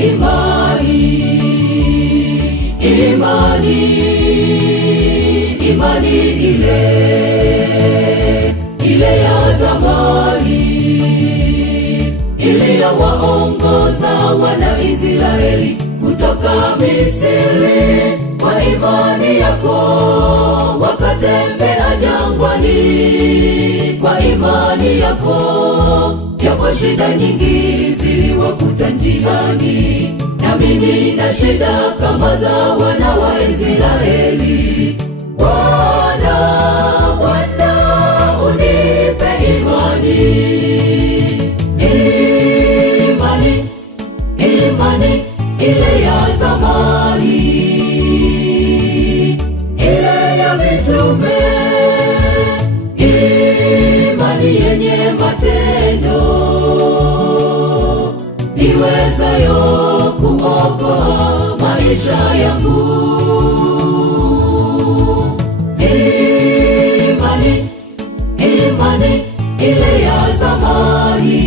imani, imani, imani ile ya zamani iliyowaongoza wana Israeli kutoka Misri. Kwa imani yako wakatembea jangwani, kwa imani yako japo shida nyingi ziliwakuta njiani, nami nina shida kama za wana wa Israeli. Bwana, Bwana, unipe imani, imani, imani ile ya zamani, ile ya mitume, imani yenye matendo iwezayo kuokoa maisha yangu. Imani, imani ile ya zamani,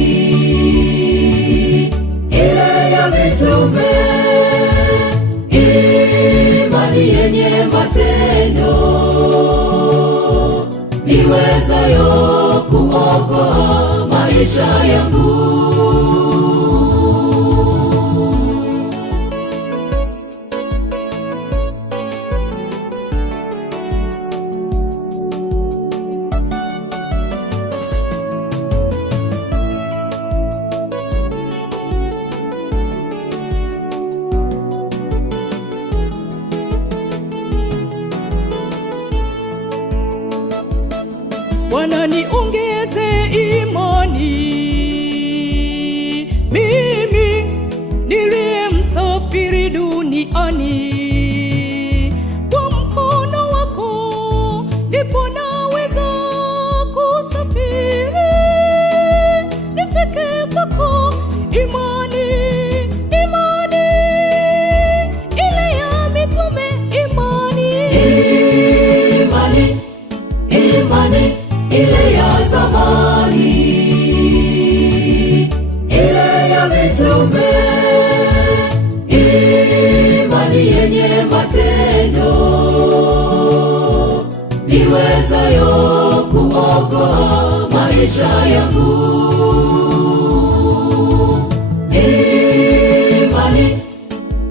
ile ya mitume, imani yenye matendo iwezayo kuokoa maisha yangu. Bwana niongeze imani, mimi niliye msafiri duniani. Kwa mkono wako ndipo naweza kusafiri, nifike kwako. Imani, imani ile ya mitume, imani, imani, imani ile ya zamani, ile ya mitume, imani yenye matendo iwezayo kuokoa maisha yangu. Imani,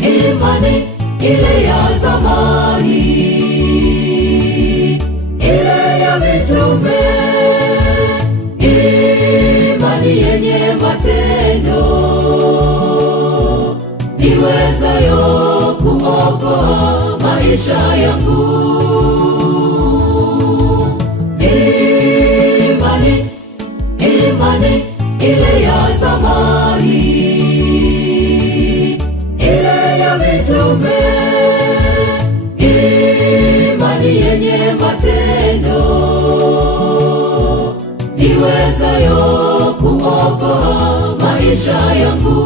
imani ile ya zamani, ile ya mitume, imani yenye matendo iwezayo kuokoa maisha yangu. Imani, imani ile ya zamani, ile ya mitume, imani yenye matendo iwezayo kuokoa maisha yangu.